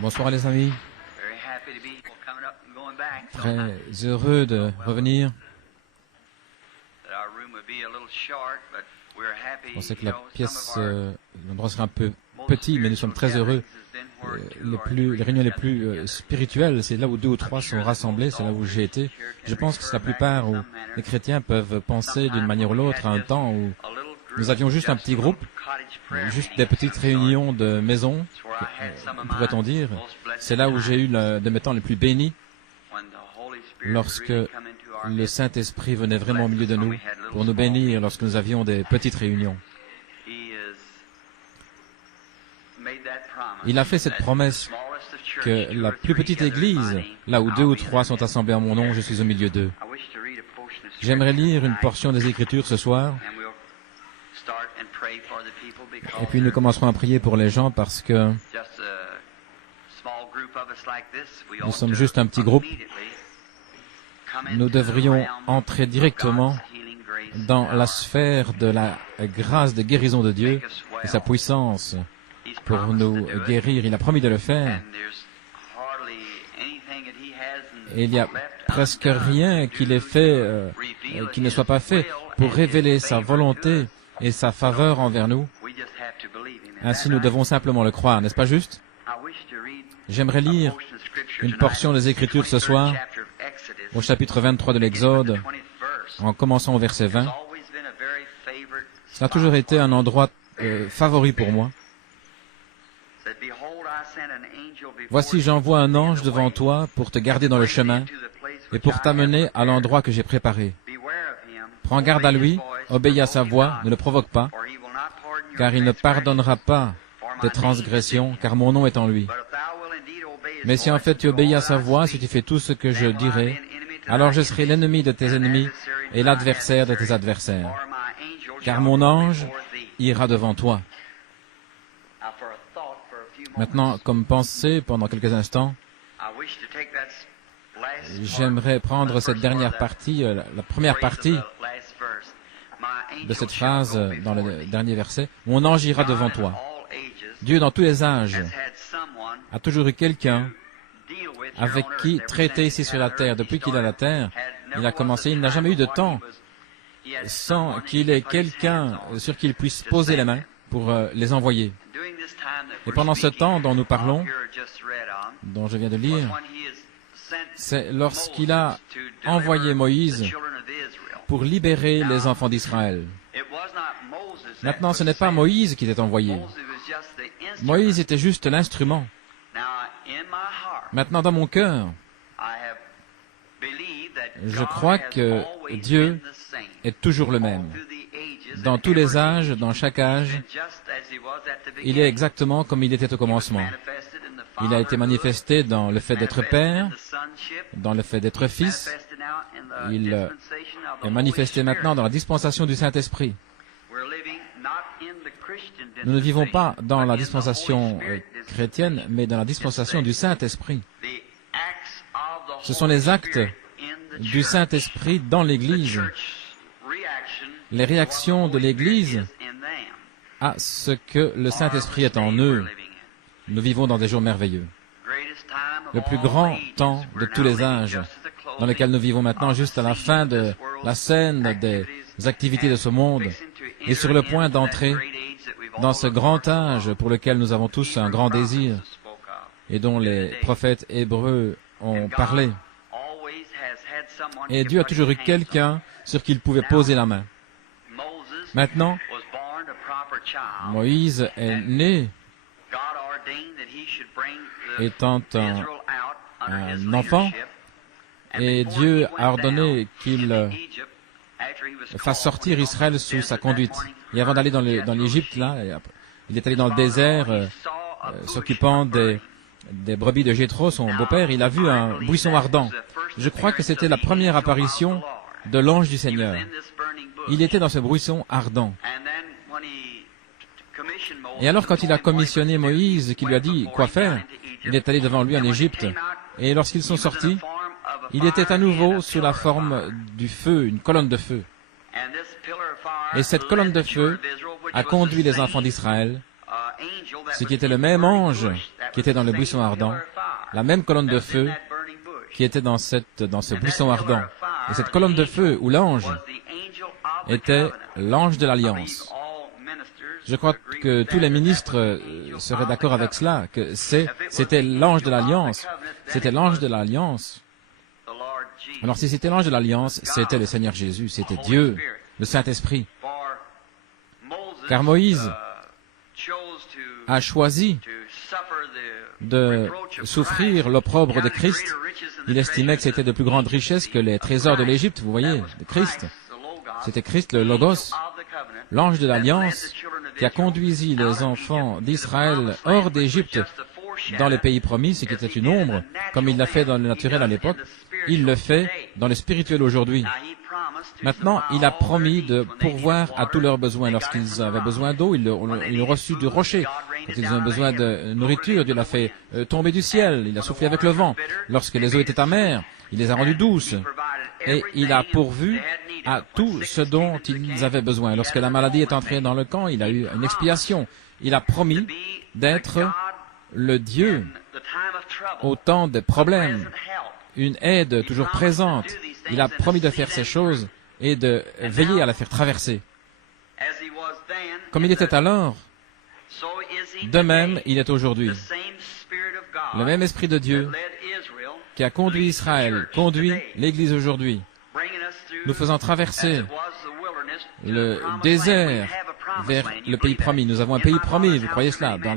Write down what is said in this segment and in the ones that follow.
Bonsoir les amis, très heureux de revenir. Je pensais que la pièce, l'endroit serait un peu petit, mais nous sommes très heureux. Les réunions les plus spirituelles, c'est là où 2 ou 3 sont rassemblés, c'est là où j'ai été. Je pense que c'est la plupart où les chrétiens peuvent penser d'une manière ou l'autre à un temps où nous avions juste un petit groupe, juste des petites réunions de maison, pourrait-on dire. C'est là où j'ai eu de mes temps les plus bénis, lorsque le Saint-Esprit venait vraiment au milieu de nous pour nous bénir lorsque nous avions des petites réunions. Il a fait cette promesse que la plus petite église, là où 2 ou 3 sont assemblés en mon nom, je suis au milieu d'eux. J'aimerais lire une portion des Écritures ce soir, et puis nous commencerons à prier pour les gens parce que nous sommes juste un petit groupe. Nous devrions entrer directement dans la sphère de la grâce de guérison de Dieu et sa puissance pour nous guérir. Il a promis de le faire. Et il n'y a presque rien qu'il ait fait qui ne soit pas fait pour révéler sa volonté et sa faveur envers nous. Ainsi, nous devons simplement le croire, n'est-ce pas juste? J'aimerais lire une portion des Écritures ce soir, au chapitre 23 de l'Exode, en commençant au verset 20. Ça a toujours été un endroit favori pour moi. Voici, j'envoie un ange devant toi pour te garder dans le chemin et pour t'amener à l'endroit que j'ai préparé. Prends garde à lui, obéis à sa voix, ne le provoque pas, car il ne pardonnera pas tes transgressions, car mon nom est en lui. Mais si en fait tu obéis à sa voix, si tu fais tout ce que je dirai, alors je serai l'ennemi de tes ennemis et l'adversaire de tes adversaires. Car mon ange ira devant toi. Maintenant, comme pensée, pendant quelques instants, j'aimerais prendre cette dernière partie, la première partie de cette phrase dans le dernier verset. Mon ange ira devant toi. Dieu, dans tous les âges, a toujours eu quelqu'un avec qui traiter ici sur la terre. Depuis qu'il a la terre, il a commencé, il n'a jamais eu de temps sans qu'il ait quelqu'un sur qui il puisse poser les mains pour les envoyer. Et pendant ce temps dont nous parlons, dont je viens de lire, c'est lorsqu'il a envoyé Moïse pour libérer les enfants d'Israël. Maintenant, ce n'est pas Moïse qui était envoyé. Moïse était juste l'instrument. Maintenant, dans mon cœur, je crois que Dieu est toujours le même. Dans tous les âges, dans chaque âge, il est exactement comme il était au commencement. Il a été manifesté dans le fait d'être Père, dans le fait d'être Fils. Il est manifesté maintenant dans la dispensation du Saint-Esprit. Nous ne vivons pas dans la dispensation chrétienne, mais dans la dispensation du Saint-Esprit. Ce sont les actes du Saint-Esprit dans l'Église, les réactions de l'Église à ce que le Saint-Esprit est en eux. Nous vivons dans des jours merveilleux. Le plus grand temps de tous les âges, dans lequel nous vivons maintenant, juste à la fin de la scène des activités de ce monde, est sur le point d'entrer dans ce grand âge pour lequel nous avons tous un grand désir et dont les prophètes hébreux ont parlé. Et Dieu a toujours eu quelqu'un sur qui il pouvait poser la main. Maintenant, Moïse est né étant un enfant, et Dieu a ordonné qu'il fasse sortir Israël sous sa conduite. Et avant d'aller dans l'Égypte, là, il est allé dans le désert, s'occupant des brebis de Jéthro, son beau-père. Il a vu un buisson ardent. Je crois que c'était la première apparition de l'ange du Seigneur. Il était dans ce buisson ardent. Et alors, quand il a commissionné Moïse, qui lui a dit quoi faire, il est allé devant lui en Égypte. Et lorsqu'ils sont sortis, il était à nouveau sous la forme du feu, une colonne de feu. Et cette colonne de feu a conduit les enfants d'Israël, ce qui était le même ange qui était dans le buisson ardent, la même colonne de feu qui était dans ce buisson ardent. Et cette colonne de feu, ou l'ange, était l'ange de l'Alliance. Je crois que tous les ministres seraient d'accord avec cela, que c'était l'ange de l'Alliance. C'était l'ange de l'Alliance. Alors si c'était l'ange de l'Alliance, c'était le Seigneur Jésus, c'était Dieu, le Saint-Esprit. Car Moïse a choisi de souffrir l'opprobre de Christ. Il estimait que c'était de plus grande richesse que les trésors de l'Égypte, vous voyez, de Christ. C'était Christ, le Logos, l'ange de l'Alliance, qui a conduit les enfants d'Israël hors d'Égypte dans les pays promis, ce qui était une ombre, comme il l'a fait dans le naturel à l'époque, il le fait dans le spirituel aujourd'hui. Maintenant, il a promis de pourvoir à tous leurs besoins. Lorsqu'ils avaient besoin d'eau, ils l'ont reçu du rocher. Quand ils ont besoin de nourriture, Dieu l'a fait tomber du ciel. Il a soufflé avec le vent. Lorsque les eaux étaient amères, il les a rendues douces. Et il a pourvu à tout ce dont ils avaient besoin. Lorsque la maladie est entrée dans le camp, il a eu une expiation. Il a promis d'être le Dieu au temps des problèmes, une aide toujours présente. Il a promis de faire ces choses et de veiller à la faire traverser. Comme il était alors, de même il est aujourd'hui. Le même Esprit de Dieu qui a conduit Israël, conduit l'Église aujourd'hui, nous faisant traverser le désert vers le pays promis. Nous avons un pays promis, vous croyez cela? Dans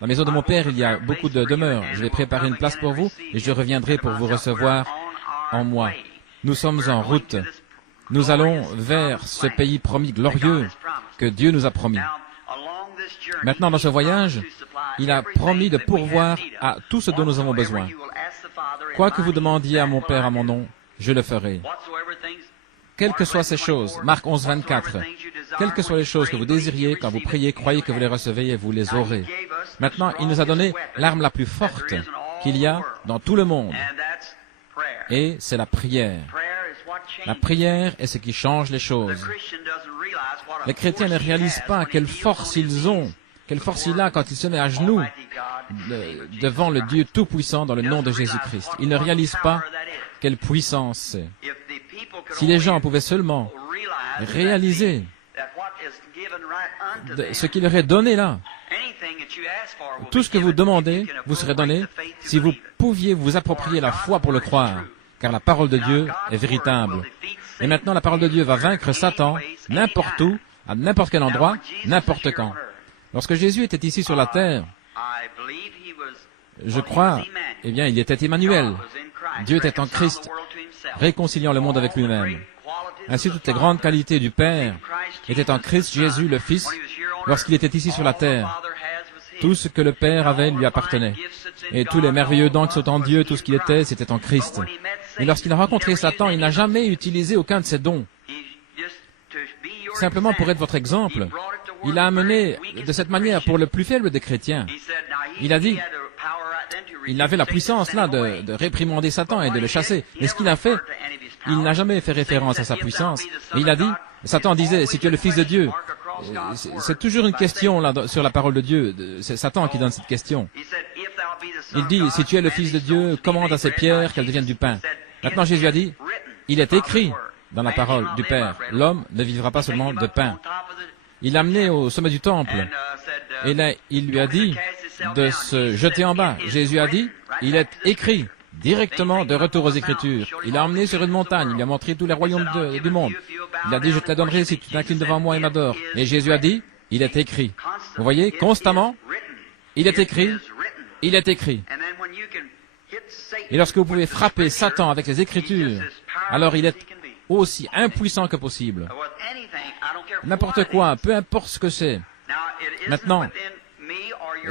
la maison de mon Père, il y a beaucoup de demeures. Je vais préparer une place pour vous et je reviendrai pour vous recevoir en moi. Nous sommes en route. Nous allons vers ce pays promis glorieux que Dieu nous a promis. Maintenant, dans ce voyage, il a promis de pourvoir à tout ce dont nous avons besoin. Quoi que vous demandiez à mon Père à mon nom, je le ferai. Quelles que soient ces choses, Marc 11, 24, quelles que soient les choses que vous désiriez, quand vous priez, croyez que vous les recevez et vous les aurez. Maintenant, il nous a donné l'arme la plus forte qu'il y a dans tout le monde. Et c'est la prière. La prière est ce qui change les choses. Les chrétiens ne réalisent pas quelle force ils ont, quelle force il a quand il se met à genoux devant le Dieu Tout-Puissant dans le nom de Jésus-Christ. Ils ne réalisent pas quelle puissance c'est. Si les gens pouvaient seulement réaliser ce qu'il leur est donné là, tout ce que vous demandez vous serait donné si vous pouviez vous approprier la foi pour le croire, car la parole de Dieu est véritable. Et maintenant, la parole de Dieu va vaincre Satan n'importe où, à n'importe quel endroit, n'importe quand. Lorsque Jésus était ici sur la terre, je crois, eh bien, il était Emmanuel. Dieu était en Christ, réconciliant le monde avec lui-même. Ainsi, toutes les grandes qualités du Père étaient en Christ Jésus, le Fils, lorsqu'il était ici sur la terre. Tout ce que le Père avait lui appartenait. Et tous les merveilleux dons qui sont en Dieu, tout ce qu'il était, c'était en Christ. Et lorsqu'il a rencontré Satan, il n'a jamais utilisé aucun de ses dons. Simplement pour être votre exemple, il a amené de cette manière pour le plus faible des chrétiens. Il a dit, il avait la puissance là de réprimander Satan et de le chasser. Mais ce qu'il a fait, il n'a jamais fait référence à sa puissance. Et il a dit, Satan disait, si tu es le Fils de Dieu, c'est toujours une question là sur la parole de Dieu. C'est Satan qui donne cette question. Il dit, si tu es le Fils de Dieu, commande à ces pierres qu'elles deviennent du pain. Maintenant Jésus a dit, il est écrit dans la parole du Père, l'homme ne vivra pas seulement de pain. Il l'a amené au sommet du temple. Et là, il lui a dit de se jeter en bas. Jésus a dit, il est écrit, directement de retour aux Écritures. Il l'a emmené sur une montagne, il lui a montré tous les royaumes du monde. Il a dit, je te la donnerai si tu t'inclines devant moi et m'adores. Et Jésus a dit, il est écrit. Vous voyez, constamment, il est écrit, il est écrit. Et lorsque vous pouvez frapper Satan avec les Écritures, alors il est aussi impuissant que possible. N'importe quoi, peu importe ce que c'est. Maintenant,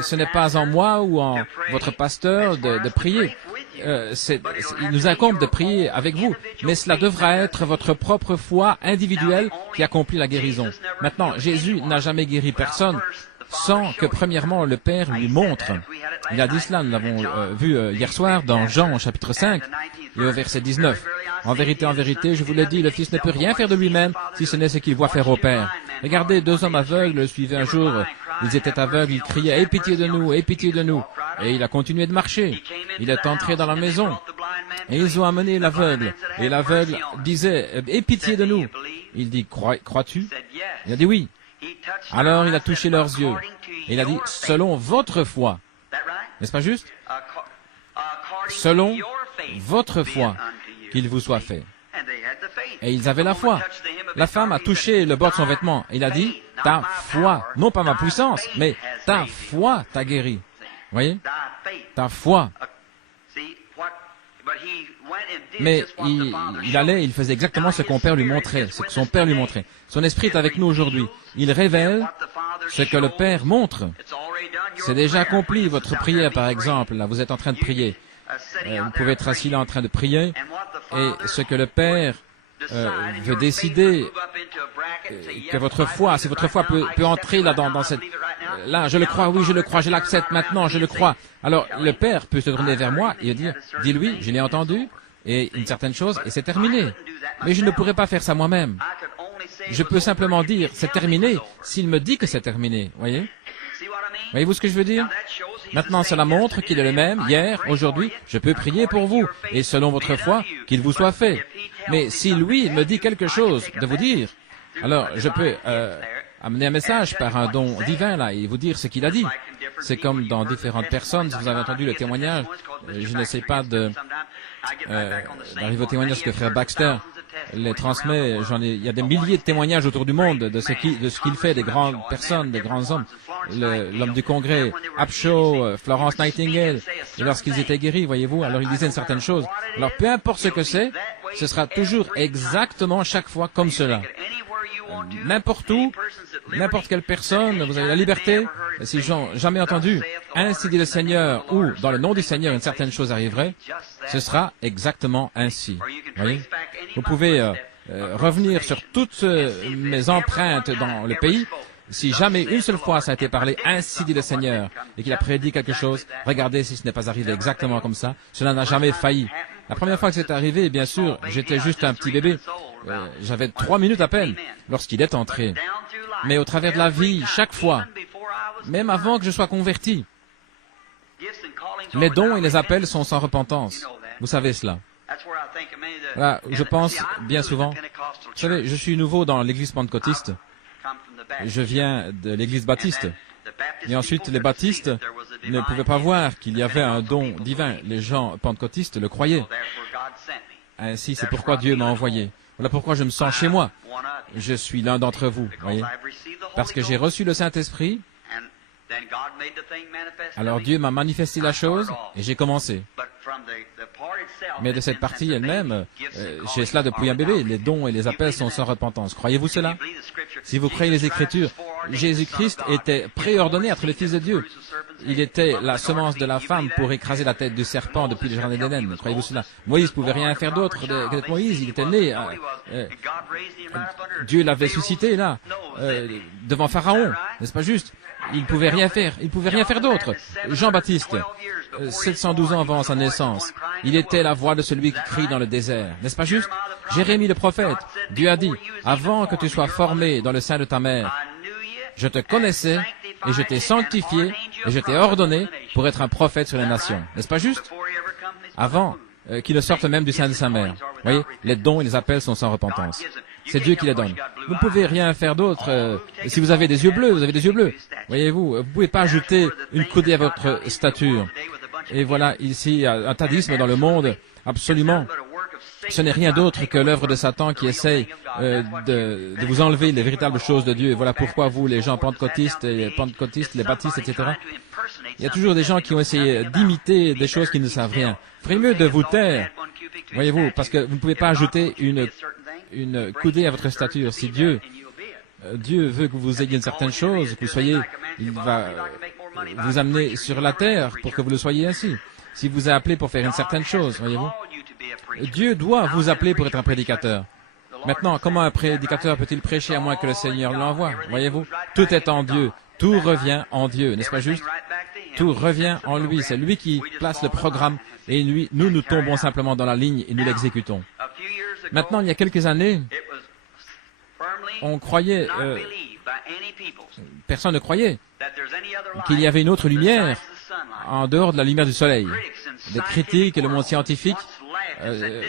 ce n'est pas en moi ou en votre pasteur de prier. Il nous incombe de prier avec vous, mais cela devra être votre propre foi individuelle qui accomplit la guérison. Maintenant, Jésus n'a jamais guéri personne sans que premièrement le Père lui montre. Il a dit cela, nous l'avons vu hier soir dans Jean chapitre 5 et au verset 19. En vérité, je vous le dis, le Fils ne peut rien faire de lui-même si ce n'est ce qu'il voit faire au Père. Regardez, 2 hommes aveugles suivaient un jour Ils étaient aveugles, ils criaient, aie pitié de nous, aie pitié de nous. Et il a continué de marcher. Il est entré dans la maison. Et ils ont amené l'aveugle. Et l'aveugle disait, aie pitié de nous. Il dit, crois-tu? Il a dit oui. Alors il a touché leurs yeux. Et il a dit, selon votre foi. N'est-ce pas juste? Selon votre foi, qu'il vous soit fait. Et ils avaient la foi. La femme a touché le bord de son vêtement. Il a dit, ta foi, non pas ma puissance, mais ta foi t'a guéri. Voyez? Ta foi. Mais il allait, il faisait exactement ce qu'on Père lui montrait, ce que son Père lui montrait. Son esprit est avec nous aujourd'hui. Il révèle ce que le Père montre. C'est déjà accompli, votre prière par exemple. Là, vous êtes en train de prier. Vous pouvez être assis là en train de prier. Et ce que le Père veut décider, que votre foi, si votre foi peut entrer là dans cette... Là, je le crois, oui, je le crois, je l'accepte maintenant, je le crois. Alors, le Père peut se tourner vers moi et dire, dis-lui, je l'ai entendu, et une certaine chose, et c'est terminé. Mais je ne pourrais pas faire ça moi-même. Je peux simplement dire, c'est terminé, s'il me dit que c'est terminé, voyez? Voyez-vous ce que je veux dire? Maintenant, cela montre qu'il est le même, hier, aujourd'hui, je peux prier pour vous, et selon votre foi, qu'il vous soit fait. Mais si lui me dit quelque chose de vous dire, alors je peux amener un message par un don divin là et vous dire ce qu'il a dit. C'est comme dans différentes personnes, si vous avez entendu le témoignage, je n'essaie pas d'arriver au témoignage que frère Baxter les transmet, il y a des milliers de témoignages autour du monde de ce qu'il fait, des grandes personnes, des grands hommes, l'homme du congrès, Upshaw, Florence Nightingale, et lorsqu'ils étaient guéris, voyez-vous, alors ils disaient une certaine chose. Alors peu importe ce que c'est, ce sera toujours exactement chaque fois comme cela. N'importe où, n'importe quelle personne, vous avez la liberté, s'ils n'ont jamais entendu, ainsi dit le Seigneur, ou dans le nom du Seigneur, une certaine chose arriverait, ce sera exactement ainsi. Voyez? Vous pouvez revenir sur toutes mes empreintes dans le pays. Si jamais une seule fois ça a été parlé, ainsi dit le Seigneur, et qu'il a prédit quelque chose, regardez si ce n'est pas arrivé exactement comme ça, cela n'a jamais failli. La première fois que c'est arrivé, bien sûr, j'étais juste un petit bébé. J'avais 3 minutes à peine lorsqu'il est entré. Mais au travers de la vie, chaque fois, même avant que je sois converti, les dons et les appels sont sans repentance. Vous savez cela. Voilà, je pense bien souvent. Vous savez, je suis nouveau dans l'église pentecôtiste. Je viens de l'église baptiste. Et ensuite, les baptistes ne pouvaient pas voir qu'il y avait un don divin. Les gens pentecôtistes le croyaient. Ainsi, c'est pourquoi Dieu m'a envoyé. Voilà pourquoi je me sens chez moi. Je suis l'un d'entre vous, voyez. Parce que j'ai reçu le Saint-Esprit, alors Dieu m'a manifesté la chose et j'ai commencé. Mais de cette partie elle-même, j'ai cela depuis un bébé. Les dons et les appels sont sans repentance. Croyez-vous cela? Si vous croyez les Écritures, Jésus-Christ était préordonné à être le Fils de Dieu. Il était la semence de la femme pour écraser la tête du serpent depuis le jardin d'Éden. Croyez-vous cela? Moïse ne pouvait rien faire d'autre que d'être Moïse. Il était né. Dieu l'avait suscité là, devant Pharaon. N'est-ce pas juste? Il ne pouvait rien faire. Il ne pouvait rien faire d'autre. Jean-Baptiste, 712 ans avant sa naissance, il était la voix de celui qui crie dans le désert. N'est-ce pas juste? Jérémie le prophète, Dieu a dit, avant que tu sois formé dans le sein de ta mère, je te connaissais et je t'ai sanctifié et je t'ai ordonné pour être un prophète sur les nations. N'est-ce pas juste? Avant qu'il ne sorte même du sein de sa mère. Vous voyez, les dons et les appels sont sans repentance. C'est Dieu qui les donne. Vous ne pouvez rien faire d'autre. Si vous avez des yeux bleus, vous avez des yeux bleus. Voyez-vous, vous ne pouvez pas ajouter une coudée à votre stature. Et voilà, ici, un tadisme dans le monde, absolument. Ce n'est rien d'autre que l'œuvre de Satan qui essaye de vous enlever les véritables choses de Dieu. Et voilà pourquoi vous, les gens pentecôtistes, les baptistes, etc., il y a toujours des gens qui ont essayé d'imiter des choses qui ne savent rien. Ferait mieux de vous taire, voyez-vous, parce que vous ne pouvez pas ajouter une coudée à votre stature. Si Dieu veut que vous ayez une certaine chose, que vous soyez, il va vous amener sur la terre pour que vous le soyez ainsi. Si vous êtes appelé pour faire une certaine chose, voyez-vous, Dieu doit vous appeler pour être un prédicateur. Maintenant, comment un prédicateur peut-il prêcher à moins que le Seigneur l'envoie? Voyez-vous, tout est en Dieu. Tout revient en Dieu, n'est-ce pas juste? Tout revient en lui. C'est lui qui place le programme et nous tombons simplement dans la ligne et nous l'exécutons. Maintenant, il y a quelques années, on croyait, personne ne croyait qu'il y avait une autre lumière en dehors de la lumière du soleil. Les critiques et le monde scientifique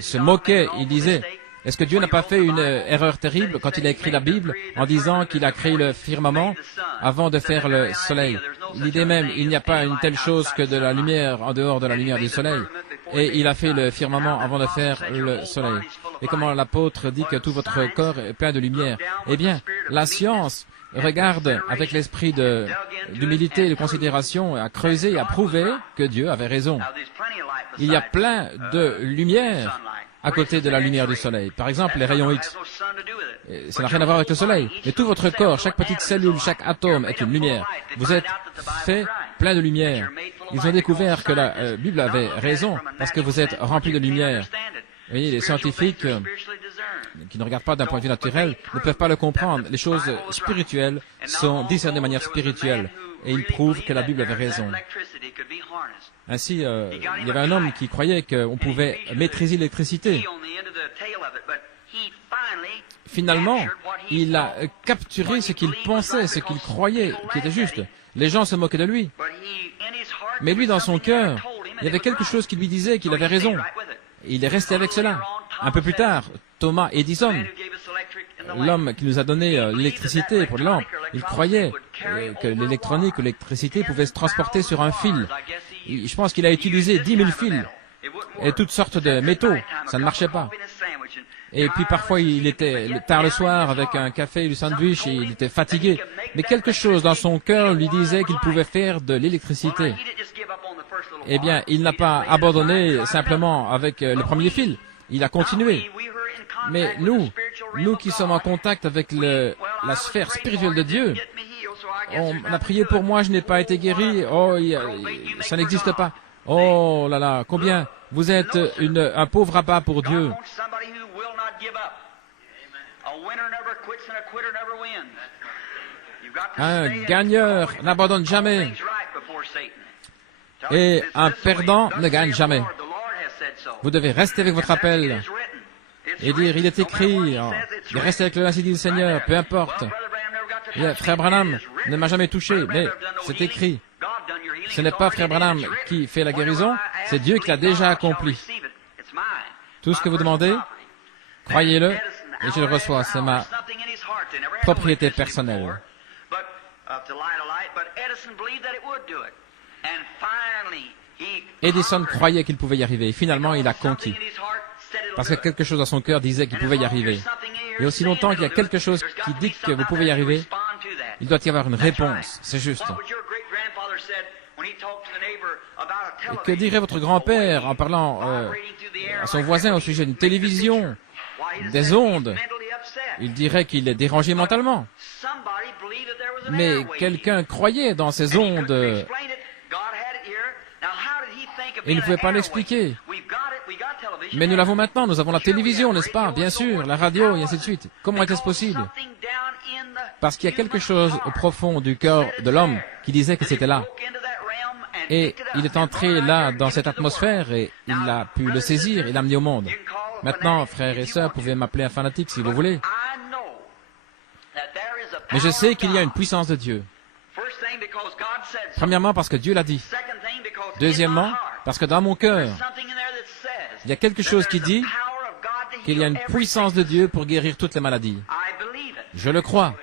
se moquaient. Ils disaient, est-ce que Dieu n'a pas fait une erreur terrible quand il a écrit la Bible en disant qu'il a créé le firmament avant de faire le soleil? Il disait même, il n'y a pas une telle chose que de la lumière en dehors de la lumière du soleil. Et il a fait le firmament avant de faire le soleil. Et comment l'apôtre dit que tout votre corps est plein de lumière? Eh bien, la science regarde avec l'esprit d'humilité et de considération à creuser et à prouver que Dieu avait raison. Il y a plein de lumière à côté de la lumière du soleil. Par exemple, les rayons X. Et ça n'a rien à voir avec le soleil. Mais tout votre corps, chaque petite cellule, chaque atome est une lumière. Vous êtes fait plein de lumière. Ils ont découvert que la Bible avait raison parce que vous êtes rempli de lumière. Vous voyez, les scientifiques qui ne regardent pas d'un point de vue naturel ne peuvent pas le comprendre. Les choses spirituelles sont discernées de manière spirituelle et ils prouvent que la Bible avait raison. Ainsi, il y avait un homme qui croyait qu'on pouvait maîtriser l'électricité. Finalement, il a capturé ce qu'il pensait, ce qu'il croyait, qui était juste. Les gens se moquaient de lui. Mais lui, dans son cœur, il y avait quelque chose qui lui disait qu'il avait raison. Et il est resté avec cela. Un peu plus tard, Thomas Edison, l'homme qui nous a donné l'électricité pour les lampes, il croyait que l'électronique ou l'électricité pouvait se transporter sur un fil. Je pense qu'il a utilisé 10 000 fils et toutes sortes de métaux. Ça ne marchait pas. Et puis parfois, il était tard le soir avec un café et du sandwich et il était fatigué. Mais quelque chose dans son cœur lui disait qu'il pouvait faire de l'électricité. Eh bien, il n'a pas abandonné simplement avec le premier fil. Il a continué. Mais nous qui sommes en contact avec la sphère spirituelle de Dieu, on a prié pour moi, je n'ai pas été guéri. Oh, ça n'existe pas. Oh là là, combien vous êtes un pauvre rabat pour Dieu. Un gagneur n'abandonne jamais. Et un perdant ne gagne jamais. Vous devez rester avec votre appel et dire, il est écrit, de rester avec le ainsi dit le Seigneur, peu importe. Frère Branham ne m'a jamais touché, mais c'est écrit. Ce n'est pas Frère Branham qui fait la guérison, c'est Dieu qui l'a déjà accompli. Tout ce que vous demandez, croyez-le, et je le reçois, c'est ma propriété personnelle. Edison croyait qu'il pouvait y arriver, et finalement il a conquis. Parce que quelque chose dans son cœur disait qu'il pouvait y arriver. Et aussi longtemps qu'il y a quelque chose qui dit que vous pouvez y arriver, il doit y avoir une réponse, c'est juste. Et que dirait votre grand-père en parlant à son voisin au sujet d'une télévision, des ondes? Il dirait qu'il est dérangé mentalement. Mais quelqu'un croyait dans ces ondes et il ne pouvait pas l'expliquer. Mais nous l'avons maintenant, nous avons la télévision, n'est-ce pas? Bien sûr, la radio, et ainsi de suite. Comment était-ce possible? Parce qu'il y a quelque chose au profond du cœur de l'homme qui disait que c'était là. Et il est entré là, dans cette atmosphère, et il a pu le saisir et l'amener au monde. Maintenant, frères et sœurs, vous pouvez m'appeler un fanatique si vous voulez. Mais je sais qu'il y a une puissance de Dieu. Premièrement, parce que Dieu l'a dit. Deuxièmement, parce que dans mon cœur, il y a quelque chose qui dit qu'il y a une puissance de Dieu pour guérir toutes les maladies. Je le crois.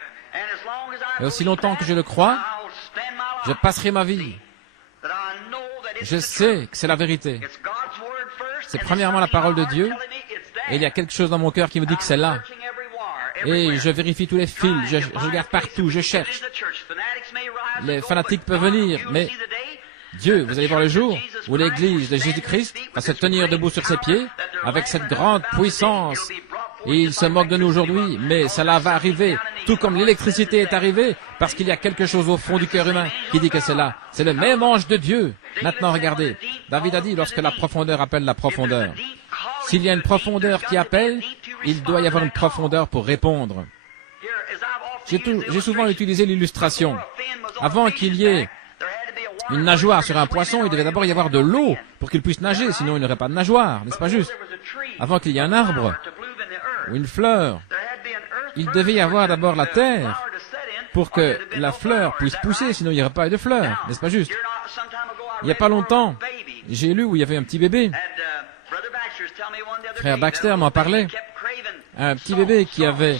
Et aussi longtemps que je le crois, je passerai ma vie. Je sais que c'est la vérité. C'est premièrement la parole de Dieu, et il y a quelque chose dans mon cœur qui me dit que c'est là. Et je vérifie tous les fils, je regarde partout, je cherche. Les fanatiques peuvent venir, mais Dieu, vous allez voir le jour où l'Église de Jésus-Christ va se tenir debout sur ses pieds avec cette grande puissance. Et il se moque de nous aujourd'hui, mais cela va arriver, tout comme l'électricité est arrivée, parce qu'il y a quelque chose au fond du cœur humain qui dit que c'est là. C'est le même ange de Dieu. Maintenant, regardez, David a dit lorsque la profondeur appelle la profondeur. S'il y a une profondeur qui appelle, il doit y avoir une profondeur pour répondre. J'ai souvent utilisé l'illustration. Avant qu'il y ait une nageoire sur un poisson, il devait d'abord y avoir de l'eau pour qu'il puisse nager, sinon il n'aurait pas de nageoire, n'est-ce pas juste? Avant qu'il y ait un arbre ou une fleur, il devait y avoir d'abord la terre pour que la fleur puisse pousser, sinon il n'y aurait pas de fleurs, n'est-ce pas juste? Il n'y a pas longtemps, j'ai lu où il y avait un petit bébé. Frère Baxter m'en parlait. Un petit bébé qui avait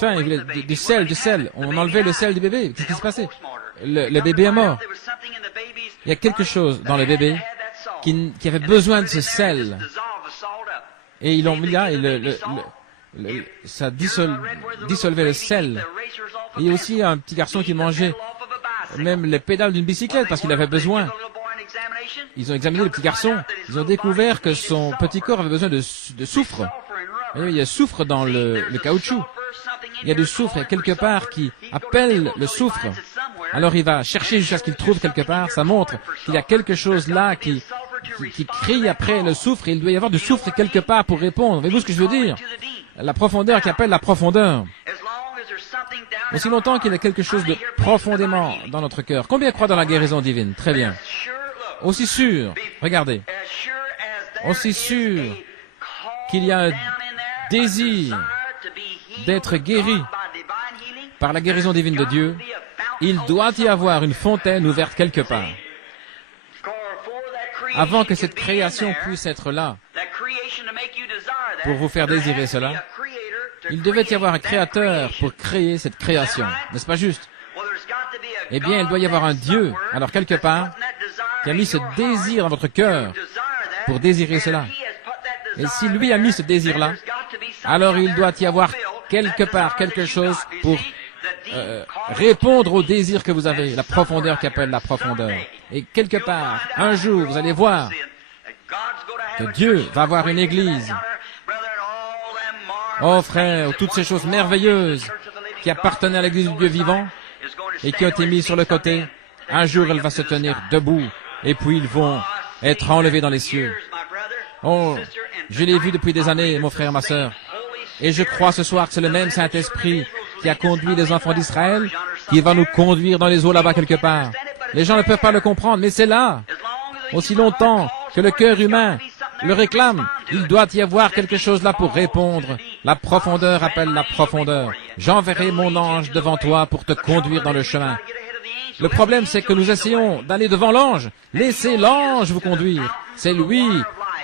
faim, il voulait du sel. On enlevait le sel du bébé. Qu'est-ce qui se passait? Le bébé est mort. Il y a quelque chose dans le bébé qui avait besoin de ce sel. Et ils l'ont mis là, et ça dissolvait le sel. Et il y a aussi un petit garçon qui mangeait même les pédales d'une bicyclette parce qu'il avait besoin. Ils ont examiné le petit garçon. Ils ont découvert que son petit corps avait besoin de soufre. Et il y a du soufre dans le caoutchouc. Il y a du soufre quelque part qui appelle le soufre. Alors il va chercher jusqu'à ce qu'il trouve quelque part. Ça montre qu'il y a quelque chose là qui crie après le soufre. Et il doit y avoir du soufre quelque part pour répondre. Voyez-vous ce que je veux dire? La profondeur qui appelle la profondeur. Aussi longtemps qu'il y a quelque chose de profondément dans notre cœur. Combien croient dans la guérison divine? Très bien. Aussi sûr, regardez, aussi sûr qu'il y a un désir d'être guéri par la guérison divine de Dieu, il doit y avoir une fontaine ouverte quelque part. Avant que cette création puisse être là, pour vous faire désirer cela, il devait y avoir un créateur pour créer cette création. N'est-ce pas juste? Eh bien, il doit y avoir un Dieu, alors quelque part, qui a mis ce désir dans votre cœur pour désirer cela. Et si lui a mis ce désir-là, alors il doit y avoir quelque part quelque chose pour répondre au désir que vous avez, la profondeur qui appelle la profondeur. Et quelque part, un jour, vous allez voir que Dieu va avoir une église. Oh frère, toutes ces choses merveilleuses qui appartenaient à l'église du Dieu vivant et qui ont été mises sur le côté, un jour elle va se tenir debout et puis ils vont être enlevés dans les cieux. Oh, je l'ai vu depuis des années, mon frère, ma sœur. Et je crois ce soir que c'est le même Saint-Esprit qui a conduit les enfants d'Israël, qui va nous conduire dans les eaux là-bas quelque part. Les gens ne peuvent pas le comprendre, mais c'est là. Aussi longtemps que le cœur humain le réclame, il doit y avoir quelque chose là pour répondre. La profondeur appelle la profondeur. J'enverrai mon ange devant toi pour te conduire dans le chemin. Le problème, c'est que nous essayons d'aller devant l'ange. Laissez l'ange vous conduire. C'est lui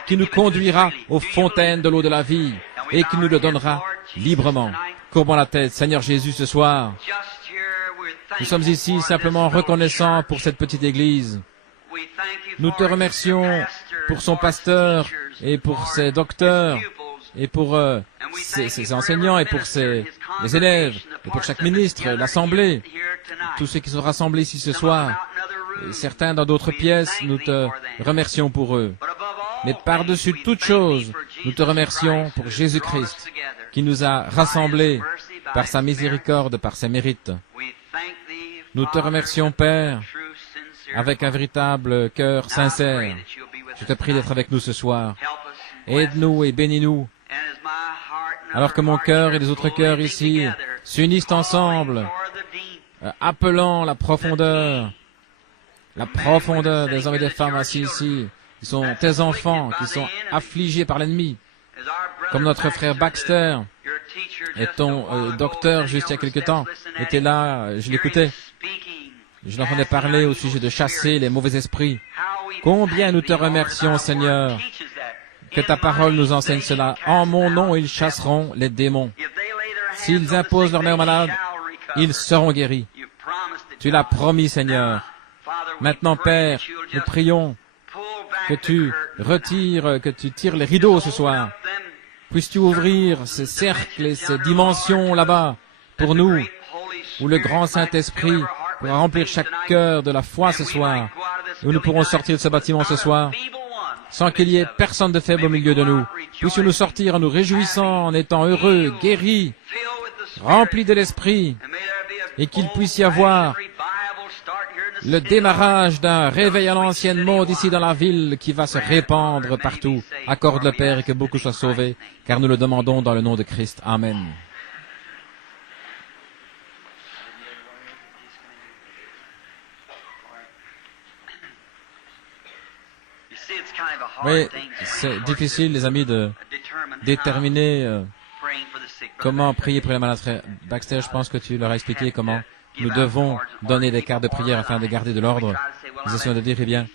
qui nous conduira aux fontaines de l'eau de la vie et qui nous le donnera librement. Courbons la tête, Seigneur Jésus, ce soir. Nous sommes ici simplement reconnaissants pour cette petite église. Nous te remercions pour son pasteur et pour ses docteurs et pour ses enseignants et pour les élèves et pour chaque ministre, l'assemblée, tous ceux qui sont rassemblés ici ce soir. Et certains dans d'autres pièces, nous te remercions pour eux. Mais par-dessus toute chose, nous te remercions pour Jésus-Christ qui nous a rassemblés par sa miséricorde, par ses mérites. Nous te remercions, Père, avec un véritable cœur sincère. Je te prie d'être avec nous ce soir. Aide-nous et bénis-nous. Alors que mon cœur et les autres cœurs ici s'unissent ensemble, appelant la profondeur des hommes et des femmes assis ici, qui sont tes enfants, qui sont affligés par l'ennemi, comme notre frère Baxter et ton docteur juste il y a quelque temps était là, je l'écoutais. Je l'entendais parler au sujet de chasser les mauvais esprits. Combien nous te remercions, Seigneur, que ta parole nous enseigne cela. En mon nom, ils chasseront les démons. S'ils imposent leur main aux malades, ils seront guéris. Tu l'as promis, Seigneur. Maintenant, Père, nous prions que tu retires, que tu tires les rideaux ce soir. Puisses-tu ouvrir ces cercles et ces dimensions là-bas pour nous, où le grand Saint-Esprit pourra remplir chaque cœur de la foi ce soir, où nous pourrons sortir de ce bâtiment ce soir, sans qu'il y ait personne de faible au milieu de nous. Puissions-nous sortir en nous réjouissant, en étant heureux, guéris, remplis de l'Esprit, et qu'il puisse y avoir le démarrage d'un réveil à l'ancienne mode ici dans la ville qui va se répandre partout. Accorde le Père et que beaucoup soient sauvés, car nous le demandons dans le nom de Christ. Amen. Oui, c'est difficile, les amis, de déterminer comment prier pour les malades. Frère Baxter, je pense que tu leur as expliqué comment nous devons donner des cartes de prière afin de garder de l'ordre. Nous essayons de dire, eh bien,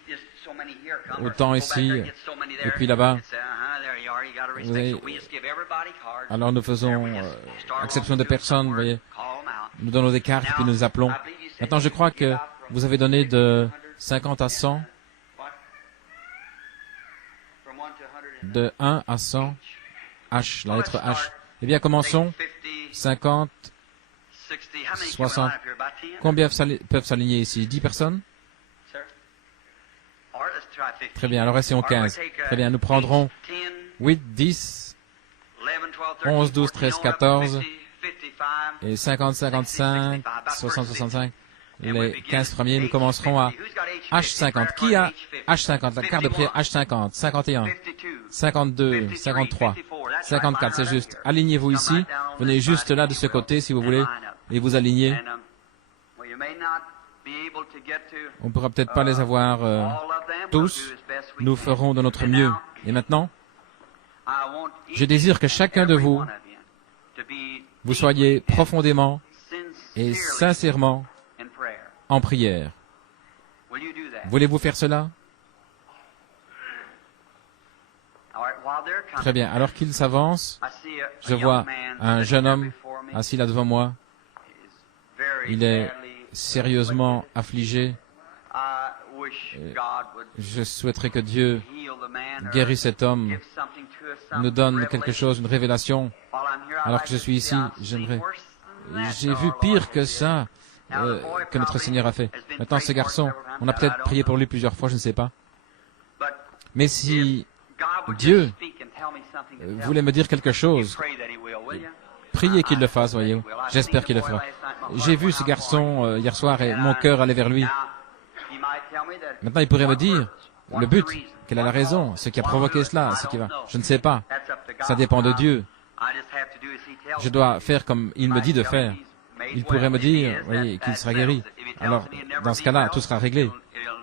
autant ici, et puis là-bas. Alors nous faisons exception de personnes, vous voyez. Nous donnons des cartes, puis nous appelons. Maintenant, je crois que vous avez donné de 50 à 100, de 1 à 100, H, la lettre H. Eh bien, commençons. 50, 60. Combien peuvent s'aligner ici? 10 personnes? Très bien, alors essayons 15. Très bien, nous prendrons 8, 10, 11, 12, 13, 14, et 50, 55, 60, 65. Les 15 premiers, nous commencerons à H50. Qui a H50? La carte de prière H50, 51, 52, 53, 54, c'est juste. Alignez-vous ici. Venez juste là de ce côté si vous voulez et vous alignez. On ne pourra peut-être pas les avoir tous. Nous ferons de notre mieux. Et maintenant, je désire que chacun de vous, vous soyez profondément et sincèrement en prière. Voulez-vous faire cela? Très bien. Alors qu'il s'avance, je vois un jeune homme assis là devant moi. Il est sérieusement affligé. Je souhaiterais que Dieu guérisse cet homme, nous donne quelque chose, une révélation. Alors que je suis ici, j'aimerais... J'ai vu pire que ça, que notre Seigneur a fait. Maintenant, ce garçon, on a peut-être prié pour lui plusieurs fois, je ne sais pas. Mais si Dieu voulait me dire quelque chose, priez qu'il le fasse, voyez-vous. J'espère qu'il le fera. J'ai vu ce garçon hier soir et mon cœur allait vers lui. Maintenant, il pourrait me dire le but, quelle est la raison, ce qui a provoqué cela, ce qui va. Je ne sais pas. Ça dépend de Dieu. Je dois faire comme il me dit de faire. Il pourrait me dire, voyez, qu'il sera guéri. Alors, dans ce cas-là, tout sera réglé.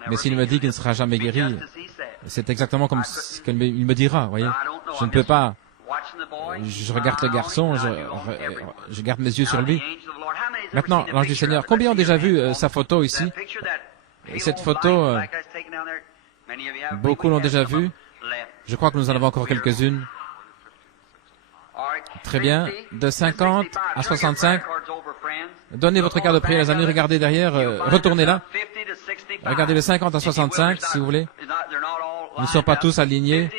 Mais s'il me dit qu'il ne sera jamais guéri, c'est exactement comme ce qu'il me dira, voyez. Je ne peux pas. Je regarde le garçon, je garde mes yeux sur lui. Maintenant, l'ange du Seigneur, combien ont déjà vu sa photo ici? Cette photo, beaucoup l'ont déjà vue. Je crois que nous en avons encore quelques-unes. Très bien. De 50 à 65. Donnez votre carte de prière, les amis. Regardez derrière. Retournez là. Regardez de 50 à 65, si vous voulez. Ils ne sont pas tous alignés.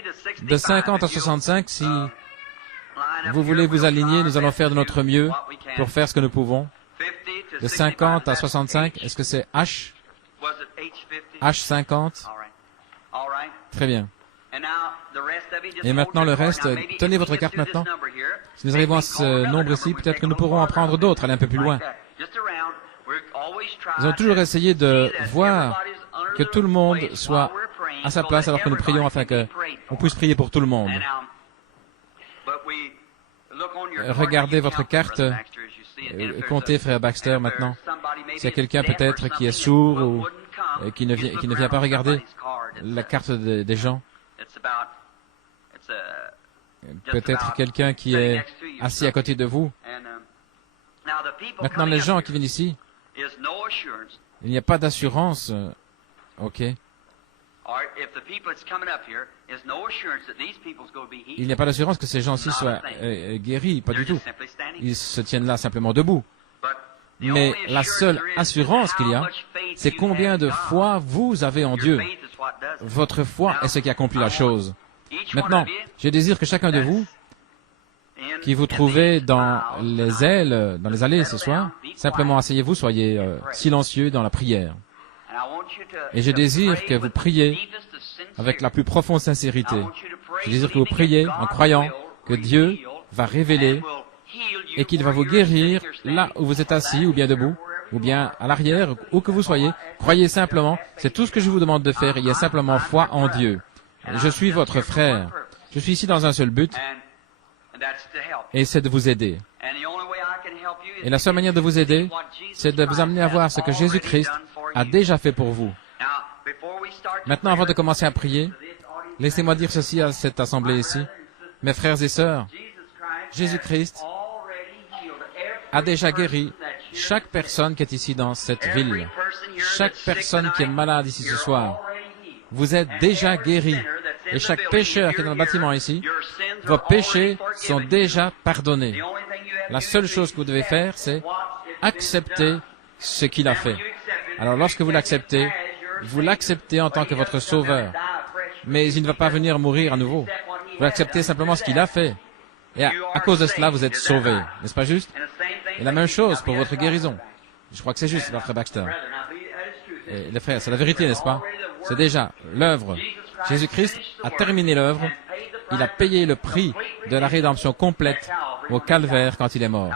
De 50 à 65, si vous voulez vous aligner, nous allons faire de notre mieux pour faire ce que nous pouvons. De 50 à 65, est-ce que c'est H? H50? Très bien. Et maintenant le reste, tenez votre carte maintenant. Si nous arrivons à ce nombre ici, peut-être que nous pourrons en prendre d'autres, aller un peu plus loin. Nous allons toujours essayer de voir que tout le monde soit à sa place alors que nous prions afin qu'on puisse prier pour tout le monde. Regardez votre carte. Comptez, frère Baxter, maintenant. S'il y a quelqu'un peut-être qui est sourd ou qui ne vient pas regarder la carte des gens. Peut-être quelqu'un qui est assis à côté de vous. Maintenant, les gens qui viennent ici, il n'y a pas d'assurance. OK. Il n'y a pas d'assurance que ces gens-ci soient guéris, pas du tout. Ils se tiennent là simplement debout. Mais la seule assurance qu'il y a, c'est combien de foi vous avez en Dieu. Votre foi est ce qui accomplit la chose. Maintenant, je désire que chacun de vous, qui vous trouvez dans les ailes, dans les allées ce soir, simplement asseyez-vous, soyez silencieux dans la prière. Et je désire que vous priez avec la plus profonde sincérité. Je désire que vous priez en croyant que Dieu va révéler et qu'il va vous guérir là où vous êtes assis ou bien debout, ou bien à l'arrière, où que vous soyez. Croyez simplement, c'est tout ce que je vous demande de faire. Il y a simplement foi en Dieu. Je suis votre frère. Je suis ici dans un seul but, et c'est de vous aider. Et la seule manière de vous aider, c'est de vous amener à voir ce que Jésus-Christ a déjà fait pour vous. Maintenant, avant de commencer à prier, laissez-moi dire ceci à cette assemblée ici. Mes frères et sœurs, Jésus-Christ a déjà guéri chaque personne qui est ici dans cette ville. Chaque personne qui est malade ici ce soir, vous êtes déjà guéri. Et chaque pécheur qui est dans le bâtiment ici, vos péchés sont déjà pardonnés. La seule chose que vous devez faire, c'est accepter ce qu'il a fait. Alors lorsque vous l'acceptez en tant que votre sauveur. Mais il ne va pas venir mourir à nouveau. Vous acceptez simplement ce qu'il a fait. Et à cause de cela, vous êtes sauvés. N'est-ce pas juste? Et la même chose pour votre guérison. Je crois que c'est juste, frère Baxter. Et les frères, c'est la vérité, n'est-ce pas? C'est déjà l'œuvre. Jésus-Christ a terminé l'œuvre. Il a payé le prix de la rédemption complète au calvaire quand il est mort.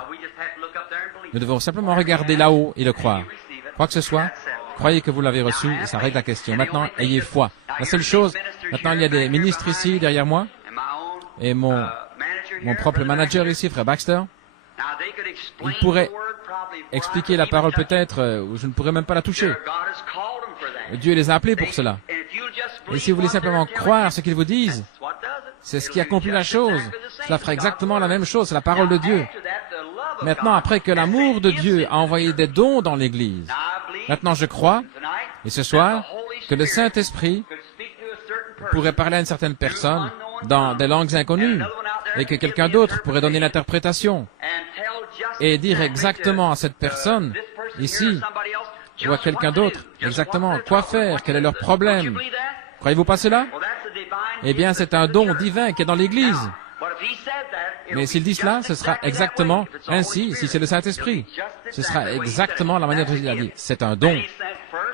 Nous devons simplement regarder là-haut et le croire. Quoi que ce soit, croyez que vous l'avez reçu et ça règle la question. Maintenant, ayez foi. La seule chose, maintenant il y a des ministres ici derrière moi et mon propre manager ici, frère Baxter. Il pourrait expliquer la parole peut-être, ou je ne pourrais même pas la toucher. Dieu les a appelés pour cela. Et si vous voulez simplement croire ce qu'ils vous disent, c'est ce qui accomplit la chose. Cela fera exactement la même chose, c'est la parole de Dieu. Maintenant, après que l'amour de Dieu a envoyé des dons dans l'Église, maintenant je crois, et ce soir, que le Saint-Esprit pourrait parler à une certaine personne dans des langues inconnues, et que quelqu'un d'autre pourrait donner l'interprétation, et dire exactement à cette personne, ici, ou à quelqu'un d'autre, exactement quoi faire, quel est leur problème. Croyez-vous pas cela? Eh bien, c'est un don divin qui est dans l'Église. Mais s'il dit cela, ce sera exactement ainsi, si c'est le Saint-Esprit. Ce sera exactement la manière dont il a dit. C'est un don.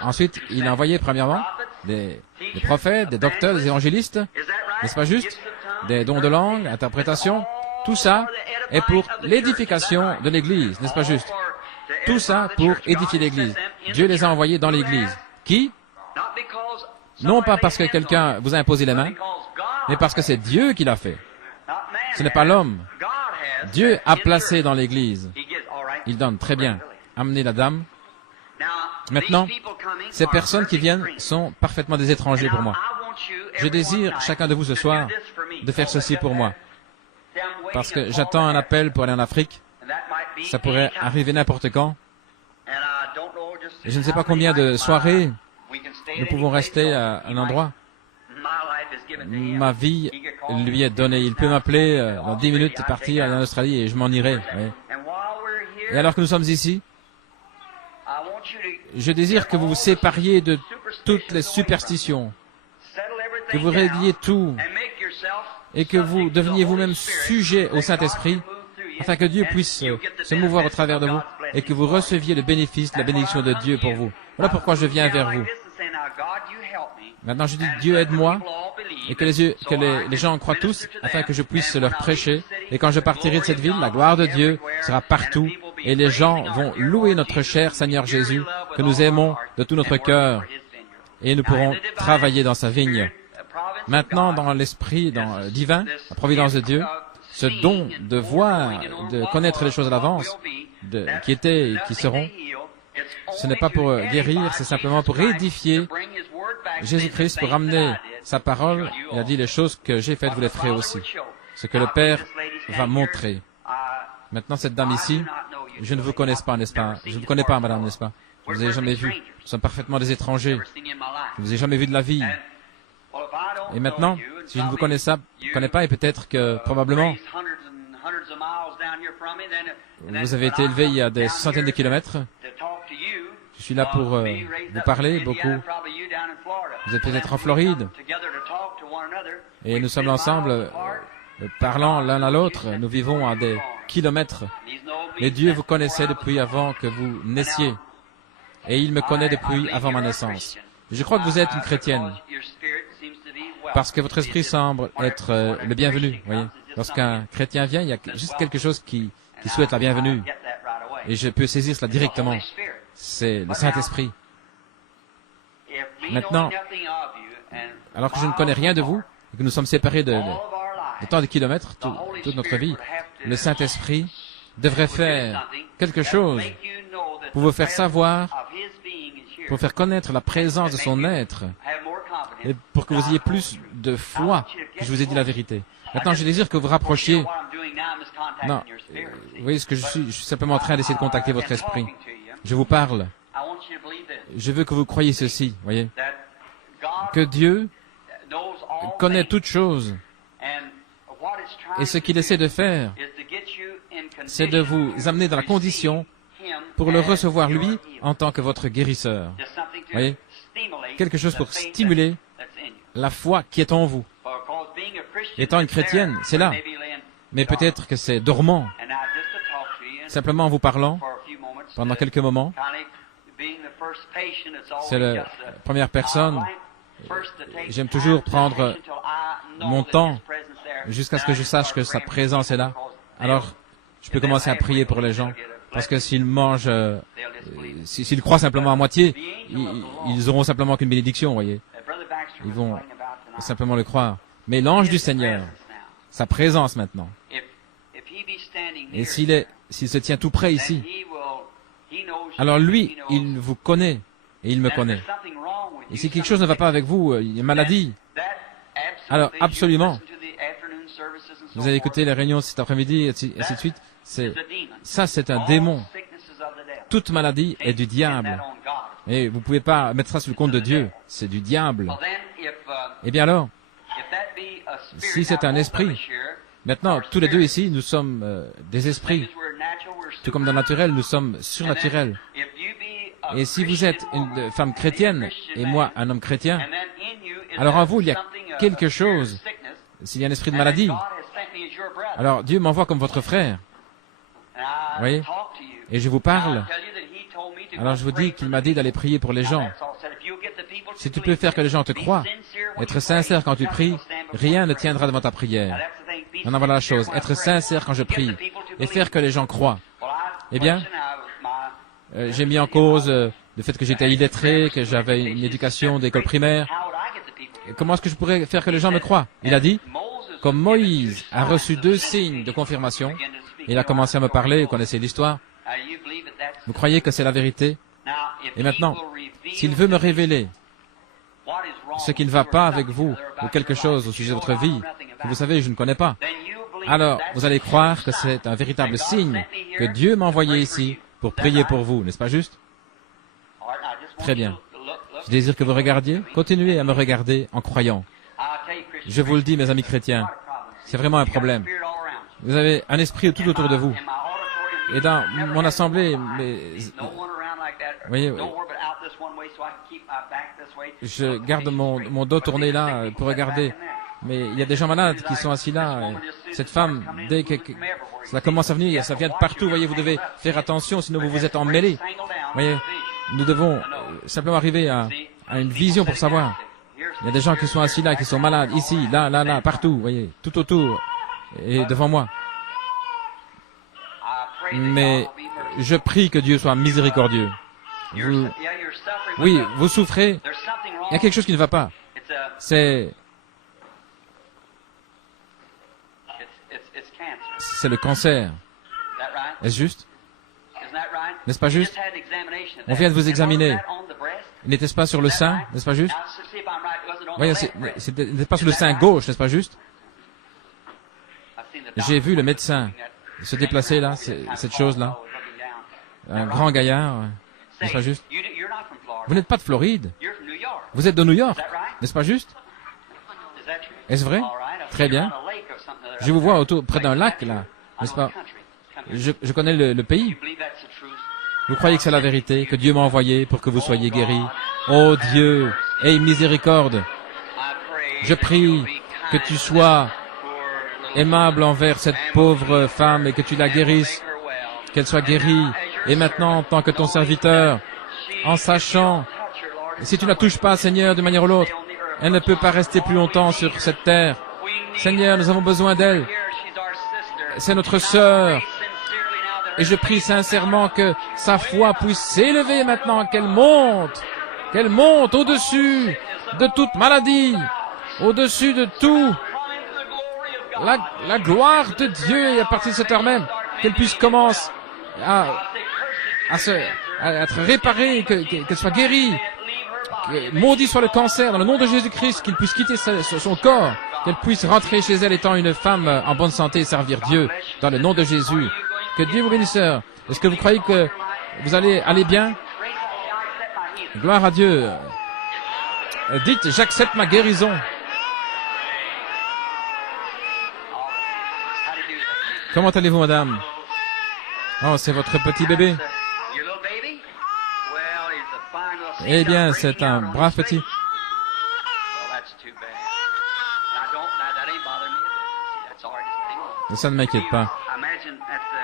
Ensuite, il a envoyé premièrement des prophètes, des docteurs, des évangélistes. N'est-ce pas juste? Des dons de langue, interprétation. Tout ça est pour l'édification de l'Église. N'est-ce pas juste? Tout ça pour édifier l'Église. Dieu les a envoyés dans l'Église. Qui? Non pas parce que quelqu'un vous a imposé les mains, mais parce que c'est Dieu qui l'a fait. Ce n'est pas l'homme. Dieu a placé dans l'Église. Il donne. Très bien. Amenez la dame. Maintenant, ces personnes qui viennent sont parfaitement des étrangers pour moi. Je désire, chacun de vous ce soir, de faire ceci pour moi. Parce que j'attends un appel pour aller en Afrique. Ça pourrait arriver n'importe quand. Et je ne sais pas combien de soirées nous pouvons rester à un endroit. Ma vie lui est donnée. Il peut m'appeler dans 10 minutes, partir en Australie et je m'en irai. Oui. Et alors que nous sommes ici, je désire que vous vous sépariez de toutes les superstitions, que vous régliez tout et que vous deveniez vous-même sujet au Saint-Esprit, afin que Dieu puisse se mouvoir au travers de vous et que vous receviez le bénéfice, la bénédiction de Dieu pour vous. Voilà pourquoi je viens vers vous. Maintenant, je dis, Dieu aide-moi et que les gens en croient tous, afin que je puisse leur prêcher. Et quand je partirai de cette ville, la gloire de Dieu sera partout et les gens vont louer notre cher Seigneur Jésus, que nous aimons de tout notre cœur, et nous pourrons travailler dans sa vigne. Maintenant, dans l'esprit divin, la providence de Dieu, ce don de voir, de connaître les choses à l'avance, qui étaient et qui seront, ce n'est pas pour guérir, c'est simplement pour édifier Jésus-Christ, pour amener sa parole. Il a dit, les choses que j'ai faites, vous les ferez aussi. Ce que le Père va montrer. Maintenant, cette dame ici, je ne vous connais pas, n'est-ce pas? Je ne vous connais pas, madame, n'est-ce pas? Je ne vous ai jamais vu. Nous sommes parfaitement des étrangers. Je ne vous ai jamais vu de la vie. Et maintenant, si je ne vous connais pas, et peut-être que, probablement, vous avez été élevé il y a des centaines de kilomètres. Je suis là pour vous parler beaucoup. Vous êtes peut-être en Floride. Et nous sommes ensemble, parlant l'un à l'autre. Nous vivons à des kilomètres. Mais Dieu vous connaissait depuis avant que vous naissiez. Et il me connaît depuis avant ma naissance. Je crois que vous êtes une chrétienne. Parce que votre esprit semble être le bienvenu. Voyez, lorsqu'un chrétien vient, il y a juste quelque chose qui souhaite la bienvenue. Et je peux saisir cela directement. C'est le Saint-Esprit. Maintenant, alors que je ne connais rien de vous, et que nous sommes séparés de tant de kilomètres, toute notre vie, le Saint-Esprit devrait faire quelque chose pour vous faire savoir, pour faire connaître la présence de son être, et pour que vous ayez plus de foi que je vous ai dit la vérité. Maintenant, je désire que vous rapprochiez Non, vous voyez ce que je suis simplement en train d'essayer de contacter votre esprit. Je vous parle. Je veux que vous croyiez ceci, voyez, que Dieu connaît toutes choses. Et ce qu'il essaie de faire, c'est de vous amener dans la condition pour le recevoir lui en tant que votre guérisseur. Voyez, quelque chose pour stimuler la foi qui est en vous. Étant une chrétienne, c'est là. Mais peut-être que c'est dormant. Simplement en vous parlant, pendant quelques moments, c'est la première personne. J'aime toujours prendre mon temps jusqu'à ce que je sache que sa présence est là. Alors, je peux commencer à prier pour les gens. Parce que s'ils mangent, s'ils croient simplement à moitié, ils auront simplement qu'une bénédiction, voyez. Ils vont simplement le croire. Mais l'ange du Seigneur, sa présence maintenant, et s'il se tient tout près ici, alors lui, il vous connaît et il me connaît. Et si quelque chose ne va pas avec vous, une maladie, alors absolument, vous avez écouté les réunions cet après-midi, et ainsi de suite, ça c'est un démon. Toute maladie est du diable. Et vous ne pouvez pas mettre ça sur le compte de Dieu, c'est du diable. Eh bien alors, si c'est un esprit, maintenant, tous les deux ici, nous sommes des esprits. Tout comme dans le naturel, nous sommes surnaturels. Et si vous êtes une femme chrétienne, et moi un homme chrétien, alors en vous, il y a quelque chose. S'il y a un esprit de maladie, alors Dieu m'envoie comme votre frère. Vous voyez? Et je vous parle. Alors je vous dis qu'il m'a dit d'aller prier pour les gens. Si tu peux faire que les gens te croient, être sincère quand tu pries, rien ne tiendra devant ta prière. Maintenant voilà la chose, être sincère quand je prie, et faire que les gens croient. Eh bien, j'ai mis en cause le fait que j'étais illettré, que j'avais une éducation d'école primaire. Comment est-ce que je pourrais faire que les gens me croient? Il a dit, comme Moïse a reçu 2 signes de confirmation, il a commencé à me parler, vous connaissez l'histoire. Vous croyez que c'est la vérité? Et maintenant, s'il veut me révéler ce qui ne va pas avec vous, ou quelque chose au sujet de votre vie, que vous savez, je ne connais pas, alors vous allez croire que c'est un véritable signe que Dieu m'a envoyé ici pour prier pour vous, n'est-ce pas juste? Très bien. Je désire que vous regardiez. Continuez à me regarder en croyant. Je vous le dis, mes amis chrétiens, c'est vraiment un problème. Vous avez un esprit tout autour de vous. Et dans mon assemblée, vous voyez, je garde mon dos tourné là pour regarder. Mais il y a des gens malades qui sont assis là. Cette femme, dès que cela commence à venir, ça vient de partout. Vous voyez, vous devez faire attention, sinon vous vous êtes emmêlés. Vous voyez, nous devons simplement arriver à une vision pour savoir. Il y a des gens qui sont assis là, qui sont malades, ici, là, partout, vous voyez, tout autour et devant moi. Mais je prie que Dieu soit miséricordieux. Oui, vous souffrez. Il y a quelque chose qui ne va pas. C'est le cancer. Est-ce juste? N'est-ce pas juste? On vient de vous examiner. N'était-ce pas sur le sein? N'est-ce pas juste? Voyez, n'était pas sur le sein gauche, n'est-ce pas juste? J'ai vu le médecin se déplacer là, cette chose-là. Un grand gaillard, n'est-ce pas juste? Vous n'êtes pas de Floride. Vous êtes de New York, n'est-ce pas juste? Est-ce vrai? Très bien. Je vous vois près d'un lac là, n'est-ce pas? Je connais le pays. Vous croyez que c'est la vérité, que Dieu m'a envoyé pour que vous soyez guéris? Oh Dieu, aie miséricorde. Je prie que tu sois aimable envers cette pauvre femme et que tu la guérisses, qu'elle soit guérie. Et maintenant, en tant que ton serviteur, en sachant, si tu ne la touches pas, Seigneur, d'une manière ou l'autre, elle ne peut pas rester plus longtemps sur cette terre. Seigneur, nous avons besoin d'elle. C'est notre sœur. Et je prie sincèrement que sa foi puisse s'élever maintenant, qu'elle monte au-dessus de toute maladie, au-dessus de tout. La gloire de Dieu, et à partir de cette heure même, qu'elle puisse commencer à être réparée, qu'elle soit guérie. Maudit soit le cancer, dans le nom de Jésus-Christ, qu'il puisse quitter son corps, qu'elle puisse rentrer chez elle étant une femme en bonne santé et servir Dieu dans le nom de Jésus. Que Dieu vous bénisse, sœur. Est-ce que vous croyez que vous allez aller bien? Gloire à Dieu. Dites, j'accepte ma guérison. Comment allez-vous, madame? Oh, c'est votre petit bébé. Eh bien, c'est un brave petit. Ça ne m'inquiète pas.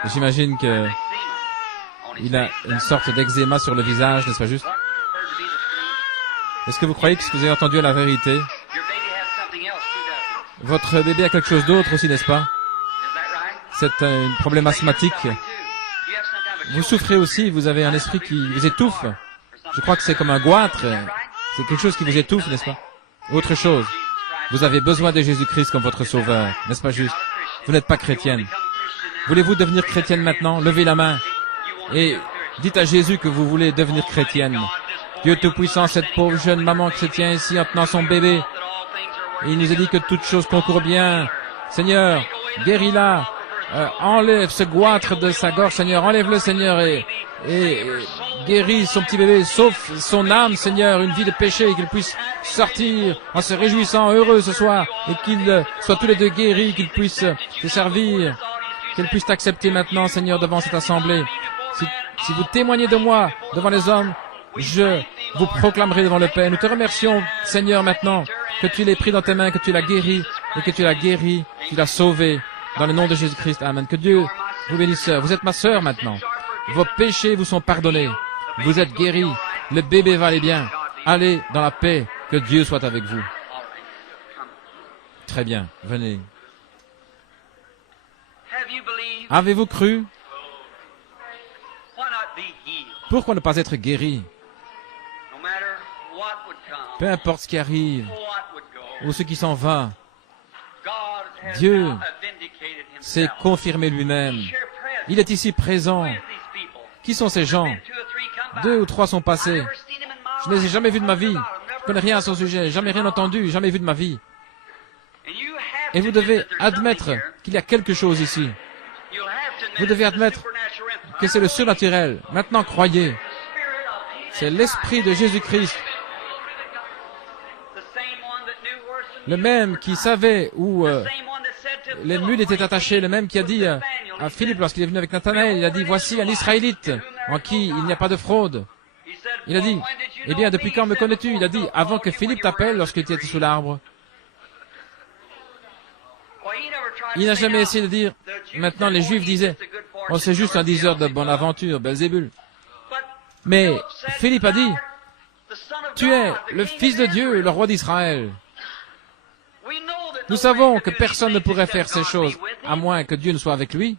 J'imagine que il a une sorte d'eczéma sur le visage, n'est-ce pas juste? Est-ce que vous croyez que ce que vous avez entendu est la vérité? Votre bébé a quelque chose d'autre aussi, n'est-ce pas? C'est un problème asthmatique. Vous souffrez aussi, vous avez un esprit qui vous étouffe. Je crois que c'est comme un goitre. C'est quelque chose qui vous étouffe, n'est-ce pas? Autre chose. Vous avez besoin de Jésus-Christ comme votre sauveur, n'est-ce pas juste? Vous n'êtes pas chrétienne. Voulez-vous devenir chrétienne maintenant? Levez la main et dites à Jésus que vous voulez devenir chrétienne. Dieu Tout-Puissant, cette pauvre jeune maman qui se tient ici en tenant son bébé. Et il nous a dit que toute chose concourt bien. Seigneur, guéris-la. Enlève ce goitre de sa gorge, Seigneur. Enlève-le, Seigneur, et guéris son petit bébé. Sauf son âme, Seigneur, une vie de péché, et qu'il puisse sortir en se réjouissant, heureux ce soir, et qu'ils soient tous les deux guéris, qu'ils puissent te servir, qu'ils puissent t'accepter maintenant, Seigneur, devant cette assemblée. Si vous témoignez de moi devant les hommes, je vous proclamerai devant le Père. Nous te remercions, Seigneur, maintenant, que tu l'aies pris dans tes mains, que tu l'as guéri, et que tu l'as guéri, tu l'as sauvé. Dans le nom de Jésus-Christ, amen. Que Dieu vous bénisse, sœur. Vous êtes ma sœur maintenant. Vos péchés vous sont pardonnés. Vous êtes guéris. Le bébé va aller bien. Allez dans la paix. Que Dieu soit avec vous. Très bien. Venez. Avez-vous cru? Pourquoi ne pas être guéri? Peu importe ce qui arrive ou ce qui s'en va, Dieu s'est confirmé lui-même. Il est ici présent. Qui sont ces gens? 2 ou 3 sont passés. Je ne les ai jamais vus de ma vie. Je ne connais rien à son sujet. Jamais rien entendu. Jamais vu de ma vie. Et vous devez admettre qu'il y a quelque chose ici. Vous devez admettre que c'est le surnaturel. Maintenant, croyez. C'est l'Esprit de Jésus-Christ. Le même qui savait où les mules étaient attachées, le même qui a dit à Philippe lorsqu'il est venu avec Nathanaël, il a dit, voici un Israélite en qui il n'y a pas de fraude. Il a dit, eh bien, depuis quand me connais-tu? Il a dit, avant que Philippe t'appelle lorsque tu étais sous l'arbre. Il n'a jamais essayé de dire, maintenant les Juifs disaient, oh, c'est juste un diseur de bonne aventure, Belzébul. Mais Philippe a dit, tu es le Fils de Dieu, le roi d'Israël. Nous savons que personne ne pourrait faire ces choses, à moins que Dieu ne soit avec lui.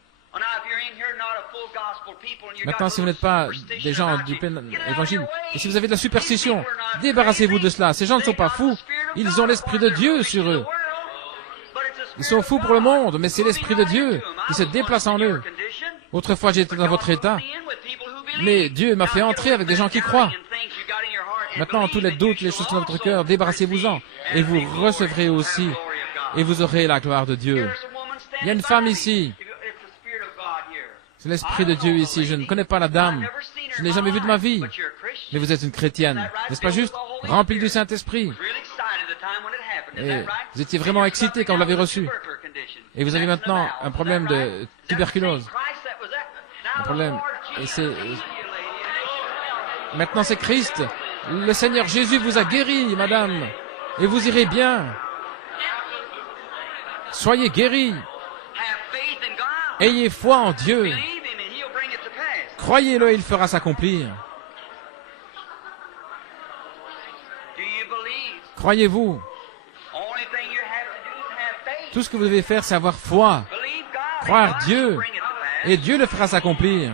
Maintenant, si vous n'êtes pas des gens du évangile, et si vous avez de la superstition, débarrassez-vous de cela. Ces gens ne sont pas fous, ils ont l'Esprit de Dieu sur eux. Ils sont fous pour le monde, mais c'est l'Esprit de Dieu qui se déplace en eux. Autrefois, j'étais dans votre état, mais Dieu m'a fait entrer avec des gens qui croient. Maintenant, tous les doutes, les choses dans votre cœur, débarrassez-vous-en, et vous recevrez aussi, et vous aurez la gloire de Dieu. Il y a une femme ici. C'est l'Esprit de Dieu ici. Je ne connais pas la dame. Je n'ai jamais vu de ma vie. Mais vous êtes une chrétienne. N'est-ce pas juste? Remplie du Saint-Esprit. Et vous étiez vraiment excité quand vous l'avez reçu. Et vous avez maintenant un problème de tuberculose. Un problème. Et maintenant c'est Christ. Le Seigneur Jésus vous a guéri, madame. Et vous irez bien. Soyez guéris. Ayez foi en Dieu. Croyez-le et il fera s'accomplir. Croyez-vous? Tout ce que vous devez faire, c'est avoir foi. Croire Dieu. Et Dieu le fera s'accomplir.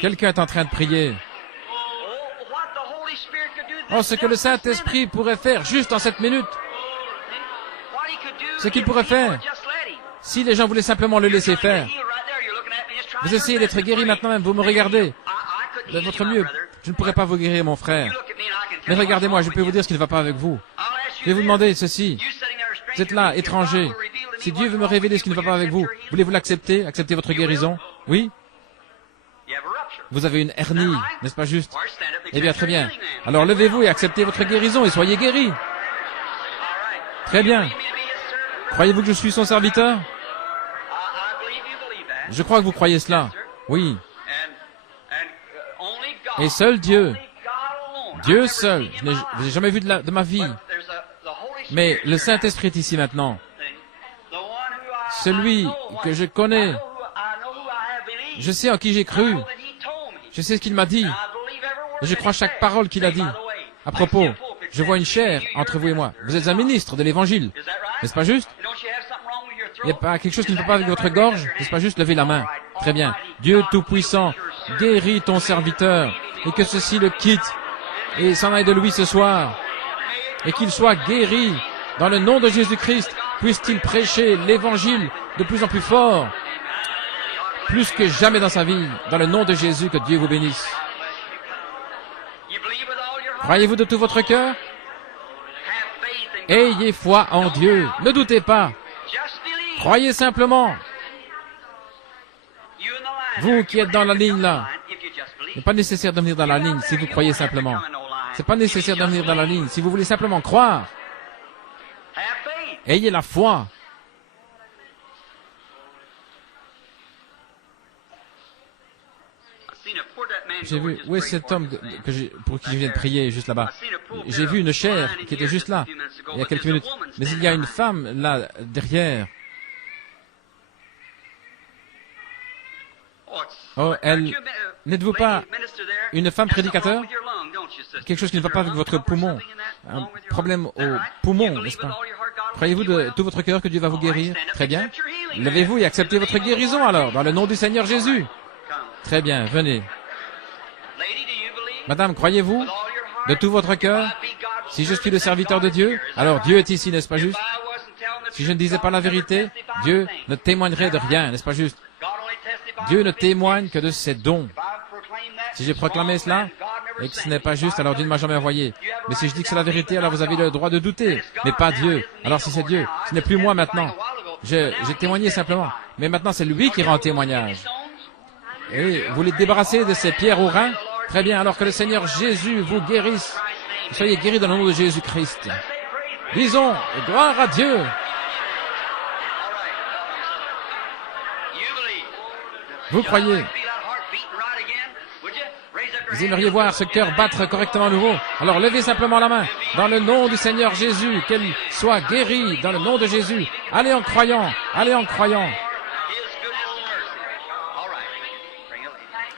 Quelqu'un est en train de prier. Oh, ce que le Saint-Esprit pourrait faire juste en cette minute. Ce qu'il pourrait faire. Si les gens voulaient simplement le laisser faire. Vous essayez d'être guéri maintenant même, vous me regardez. De votre mieux, je ne pourrais pas vous guérir, mon frère. Mais regardez-moi, je peux vous dire ce qui ne va pas avec vous. Je vais vous demander ceci. Vous êtes là, étranger. Si Dieu veut me révéler ce qui ne va pas avec vous, voulez-vous l'accepter? Accepter votre guérison? Oui? Vous avez une hernie, n'est-ce pas juste? Eh bien, très bien. Alors levez-vous et acceptez votre guérison et soyez guéris. Très bien. Croyez-vous que je suis son serviteur? Je crois que vous croyez cela. Oui. Et seul Dieu, Dieu seul, je n'ai jamais vu de ma vie. Mais le Saint-Esprit est ici maintenant. Celui que je connais, je sais en qui j'ai cru. Je sais ce qu'il m'a dit. Et je crois chaque parole qu'il a dit. À propos, je vois une chair entre vous et moi. Vous êtes un ministre de l'Évangile. N'est-ce pas juste? Il n'y a pas quelque chose qui ne peut pas avec votre gorge? N'est-ce pas juste? Levez la main. Très bien. Dieu Tout-Puissant, guéris ton serviteur et que ceci le quitte et s'en aille de lui ce soir. Et qu'il soit guéri dans le nom de Jésus-Christ. Puisse-t-il prêcher l'Évangile de plus en plus fort, plus que jamais dans sa vie, dans le nom de Jésus, que Dieu vous bénisse. Croyez-vous de tout votre cœur? Ayez foi en Dieu, ne doutez pas. Croyez simplement. Vous qui êtes dans la ligne là, il n'est pas nécessaire de venir dans la ligne si vous croyez simplement. C'est pas nécessaire de venir dans la ligne si vous voulez simplement croire. Ayez la foi. J'ai vu, où est cet homme pour qui je viens de prier, juste là-bas? J'ai vu une chair qui était juste là, il y a quelques minutes. Mais il y a une femme là, derrière. Oh, n'êtes-vous pas une femme prédicateur? Quelque chose qui ne va pas avec votre poumon. Un problème au poumon, n'est-ce pas? Croyez-vous de tout votre cœur que Dieu va vous guérir? Très bien. Levez-vous et acceptez votre guérison alors, dans le nom du Seigneur Jésus. Très bien, venez. Madame, croyez-vous de tout votre cœur? Si je suis le serviteur de Dieu, alors Dieu est ici, n'est-ce pas juste? Si je ne disais pas la vérité, Dieu ne témoignerait de rien, n'est-ce pas juste? Dieu ne témoigne que de ses dons. Si j'ai proclamé cela, et que ce n'est pas juste, alors Dieu ne m'a jamais envoyé. Mais si je dis que c'est la vérité, alors vous avez le droit de douter. Mais pas Dieu. Alors si c'est Dieu, ce n'est plus moi maintenant. J'ai témoigné simplement. Mais maintenant, c'est lui qui rend témoignage. Et vous voulez débarrasser de ces pierres au rein? Très bien, alors que le Seigneur Jésus vous guérisse. Soyez guéris dans le nom de Jésus-Christ. Disons, gloire à Dieu. Vous croyez? Vous aimeriez voir ce cœur battre correctement à nouveau? Alors levez simplement la main. Dans le nom du Seigneur Jésus, qu'elle soit guérie dans le nom de Jésus. Allez en croyant, allez en croyant.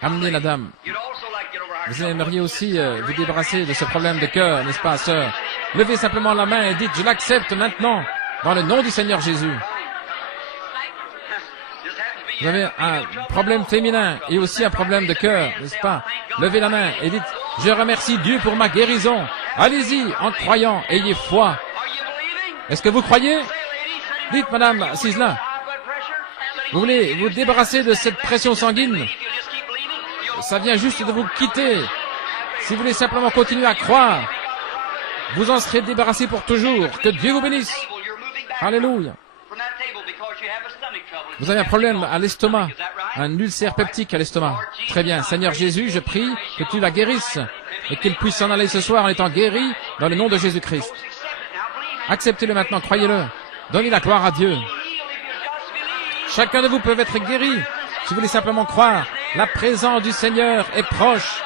Amenez la dame. Vous aimeriez aussi vous débarrasser de ce problème de cœur, n'est-ce pas, sœur? Levez simplement la main et dites, je l'accepte maintenant, dans le nom du Seigneur Jésus. Vous avez un problème féminin et aussi un problème de cœur, n'est-ce pas? Levez la main et dites, je remercie Dieu pour ma guérison. Allez-y, en croyant, ayez foi. Est-ce que vous croyez? Dites, madame assise là, vous voulez vous débarrasser de cette pression sanguine? Ça vient juste de vous quitter. Si vous voulez simplement continuer à croire, vous en serez débarrassé pour toujours. Que Dieu vous bénisse. Alléluia. Vous avez un problème à l'estomac, un ulcère peptique à l'estomac. Très bien. Seigneur Jésus, je prie que tu la guérisses et qu'il puisse s'en aller ce soir en étant guéri dans le nom de Jésus-Christ. Acceptez-le maintenant, croyez-le. Donnez la gloire à Dieu. Chacun de vous peut être guéri. Si vous voulez simplement croire, la présence du Seigneur est proche.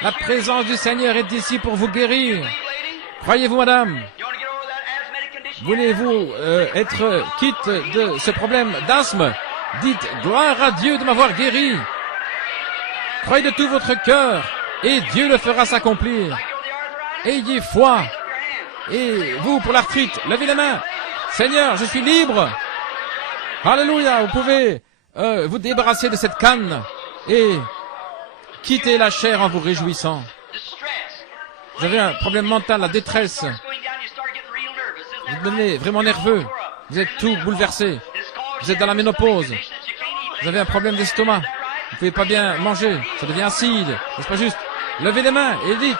La présence du Seigneur est ici pour vous guérir. Croyez-vous, madame? Voulez-vous être quitte de ce problème d'asthme? Dites, gloire à Dieu de m'avoir guéri. Croyez de tout votre cœur et Dieu le fera s'accomplir. Ayez foi. Et vous, pour l'arthrite, levez les mains. Seigneur, je suis libre. Alléluia, vous pouvez vous débarrasser de cette canne et quitter la chair en vous réjouissant. Vous avez un problème mental, la détresse. Vous devenez vraiment nerveux. Vous êtes tout bouleversé. Vous êtes dans la ménopause. Vous avez un problème d'estomac. Vous ne pouvez pas bien manger. Ça devient acide. C'est pas juste. Levez les mains et dites,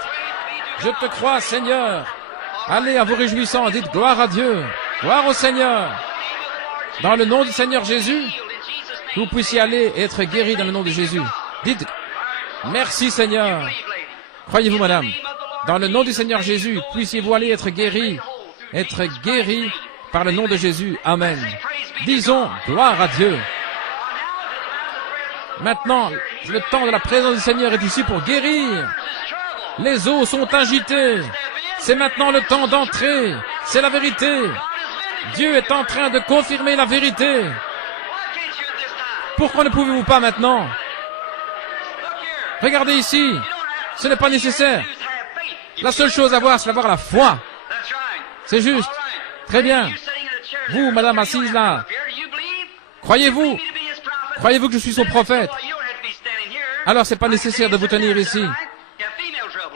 Je te crois, Seigneur. Allez, en vous réjouissant, dites gloire à Dieu. Gloire au Seigneur. Dans le nom du Seigneur Jésus, que vous puissiez aller et être guéri dans le nom de Jésus. Dites, merci Seigneur. Croyez-vous, madame? Dans le nom du Seigneur Jésus, puissiez-vous aller être guéri par le nom de Jésus. Amen. Disons gloire à Dieu. Maintenant, le temps de la présence du Seigneur est ici pour guérir. Les eaux sont agitées. C'est maintenant le temps d'entrer. C'est la vérité. Dieu est en train de confirmer la vérité. Pourquoi ne pouvez-vous pas maintenant? Regardez ici. Ce n'est pas nécessaire. La seule chose à voir, c'est d'avoir la foi. C'est juste. Très bien. Vous, madame assise là, croyez-vous? Croyez-vous que je suis son prophète? Alors, c'est pas nécessaire de vous tenir ici.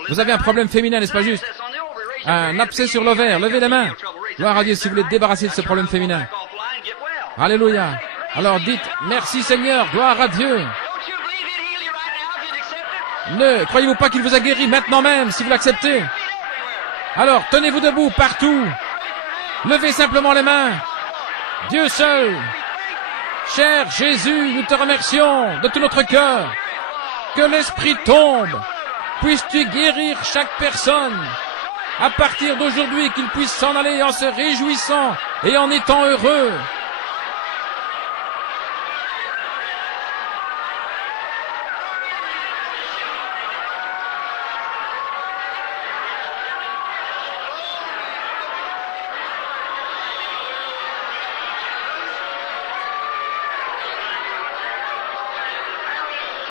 Vous avez un problème féminin, n'est-ce pas juste? Un abcès sur l'ovaire. Levez les mains. Gloire à Dieu si vous voulez débarrasser de ce problème féminin. Alléluia. Alors dites, merci Seigneur, gloire à Dieu. Ne croyez-vous pas qu'il vous a guéri maintenant même, si vous l'acceptez? Alors, tenez-vous debout partout. Levez simplement les mains. Dieu seul. Cher Jésus, nous te remercions de tout notre cœur. Que l'Esprit tombe. Puisses-tu guérir chaque personne. À partir d'aujourd'hui, qu'il puisse s'en aller en se réjouissant et en étant heureux.